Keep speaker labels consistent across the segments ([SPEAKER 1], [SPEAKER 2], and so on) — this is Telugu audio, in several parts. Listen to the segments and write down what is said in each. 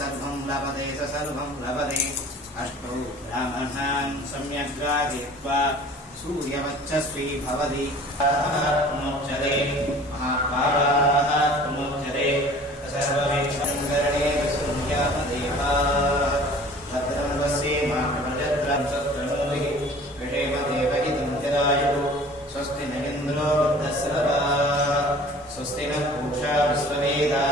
[SPEAKER 1] सर्वं लभते स सर्वं लभते अष्टौ ब्राह्मणान् सम्यग्राधयित्वा सूर्यवच्चस्वी भवति मोक्षते महापाः मोक्षते सर्वमेकरणे सूर्यामदेवाः भद्रं वस्ये माकमजत्रं सत्रणोहि विषेम देवहितं चिरायु स्वस्ति न इन्द्रो बुद्धसर्वा स्वस्ति न पूषा विश्ववेदा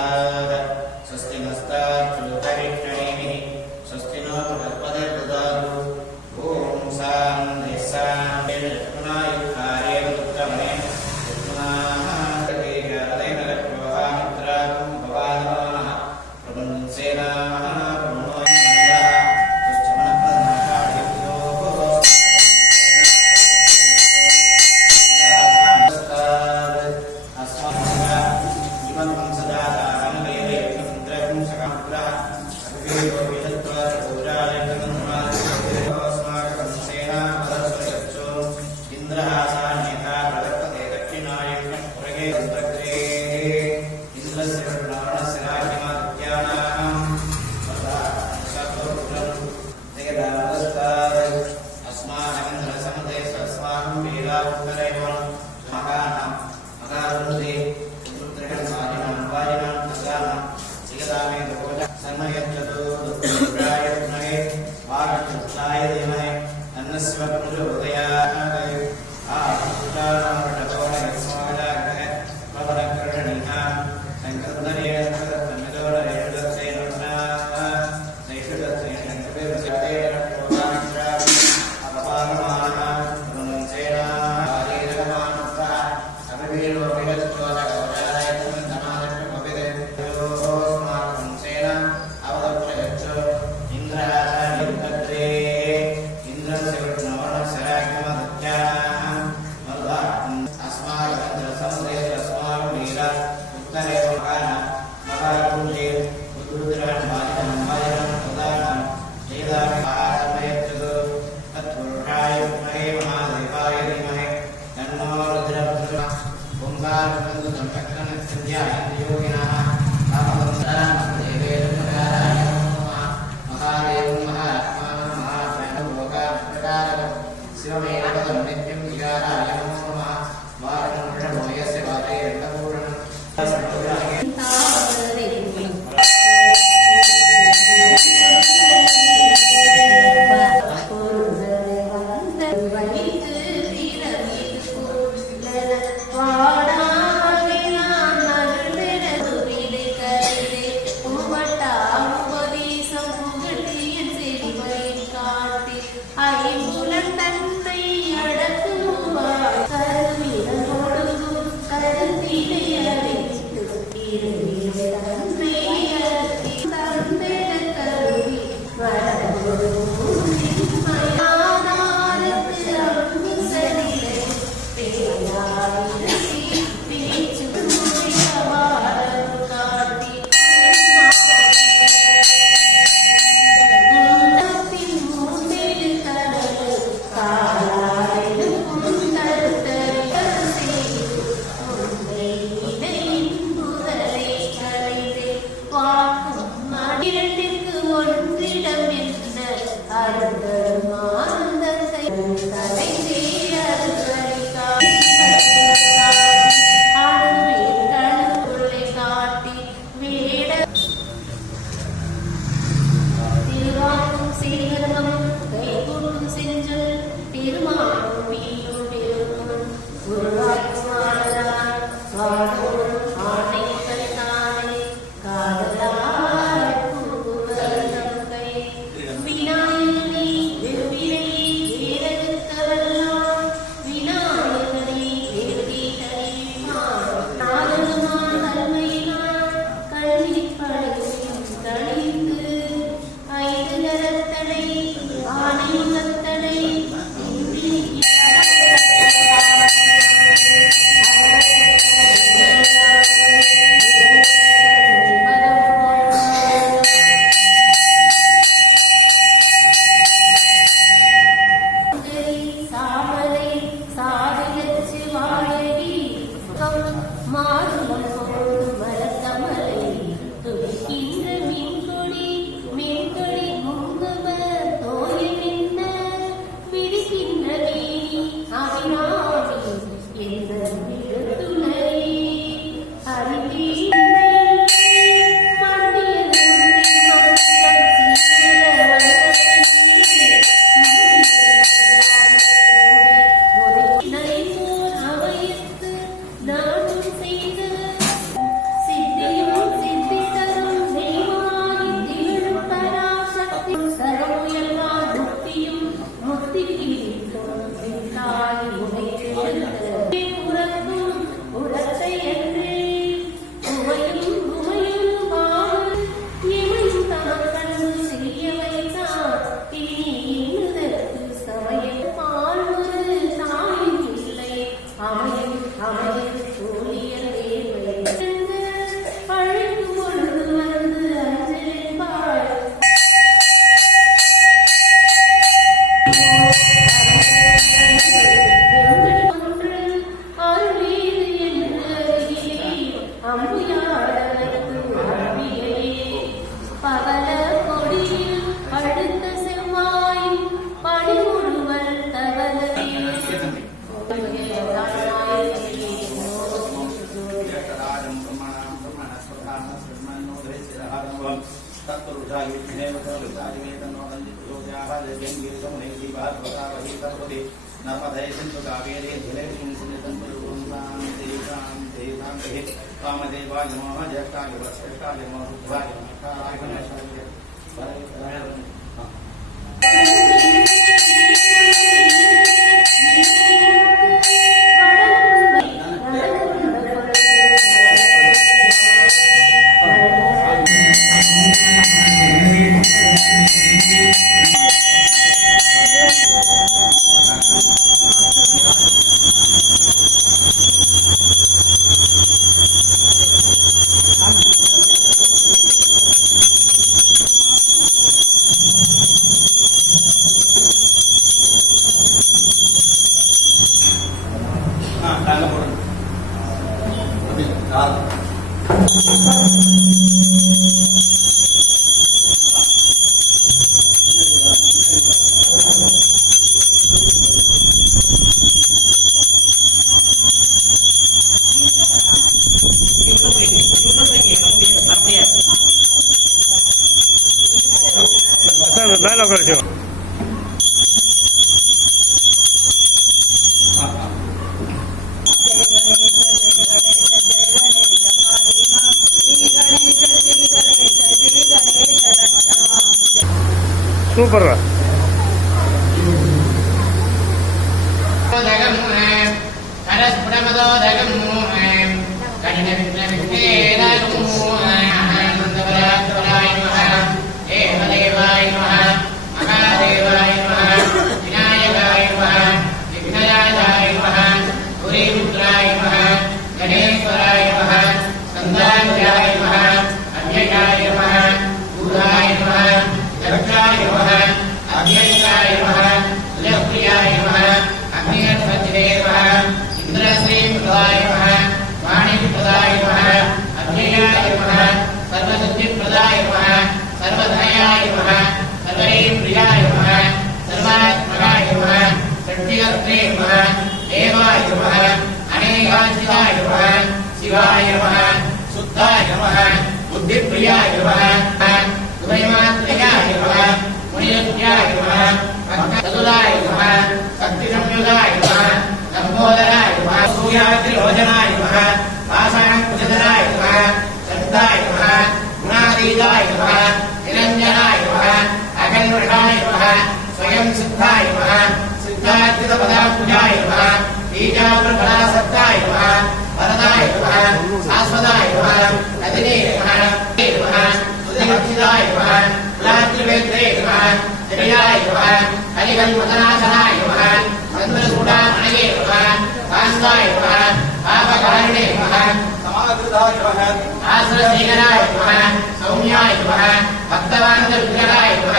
[SPEAKER 1] ദേവാ ഉത്തരേവ മകാണം മകാവൃതേ గణేశ్వరాయ నమః స్కందాయ నమః అవ్యయాయ నమః భూతాయ నమః దక్షాయ నమః అవ్యయాయ నమః లక్ష్యాయ शिवाय नमः शुद्धाय नमः बुद्धिप्रियाय नमः నమః హరిగన్మతనాశనాయ నమః. చంద్రసూడామణయే నమః. కాంతాయ నమః. పాపకారిణే నమః. సమాధృతాయ నమః ఆశ్రశీకరాయ నమః. సౌమ్యాయ నమః భక్తవానంద విగ్రహాయ నమః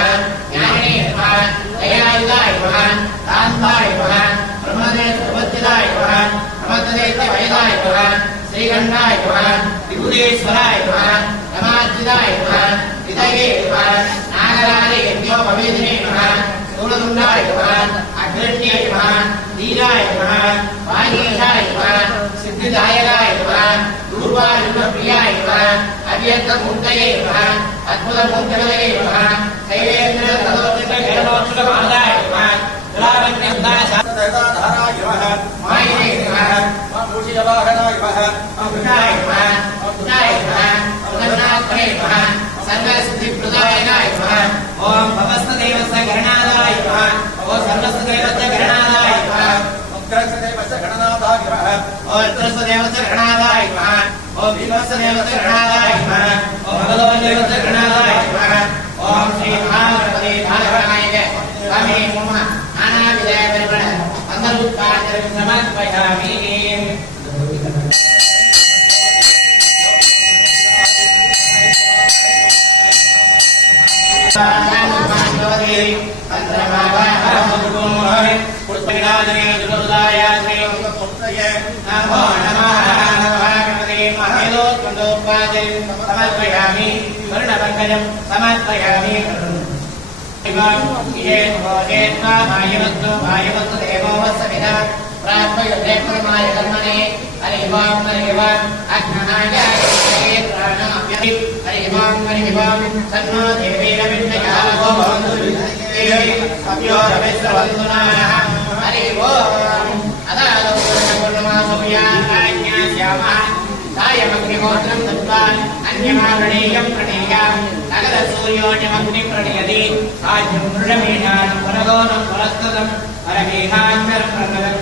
[SPEAKER 1] జ్ఞానినే నమః దయాయుధాయ నమః కాంతాయ నమః బ్రహ్మదేవ ప్రబుద్ధిదాయ నమః ప్రమత్తదేత్య వయదాయ నమః శ్రీగంధాయ నమః విభుదేశ్వరాయ నమః నమార్జితాయ నమః విదయే నమః నాగరాజే యజ్ఞోపవేదినే குணமுண்டாயுமான் அகிருஷ்டியுமான் வீராயுமான் பாகீஷாயுமான் சித்திதாயகாயுமான் தூர்வாயும பிரியாயுமான் அவ்யக்த மூர்த்தையுமான் அற்புத மூர்த்தகளையுமான் சைலேந்திர சதோத்திர கடலோட்ச மாதாயுமான் சர்வசித்தி பிரதாயனாய் மகான் నమః. ఓం సర్వస్తదేవస్య గణనాదాయ నమః. ఉగ్రస్యదేవస్య గణనాథాయ నమః. त्रयं समर्पयामि इदेत्वा वायुवस्तु वायुवस्तु देवोवस्य विना प्राप्यते कर्माय कर्मणे हरिवां हरिवां अग्ननाय प्राणाम्यपि हरिवां हरिवां सन्नो देवेरविन्दयावो भवन्तु अप्योरविश्वबन्धुनाः हरि ओम् अदादौ पूर्णमासोऽयाज्ञा स्यामः सायमग्निहोत्रं दत्त्वा अन्यमारणेयं प्रणि नगरसूर्योऽन्यमग्निं प्रणयति आज्ञं मृडमेनानं परगोनं परस्तदं परगेहान्तरं प्रणदं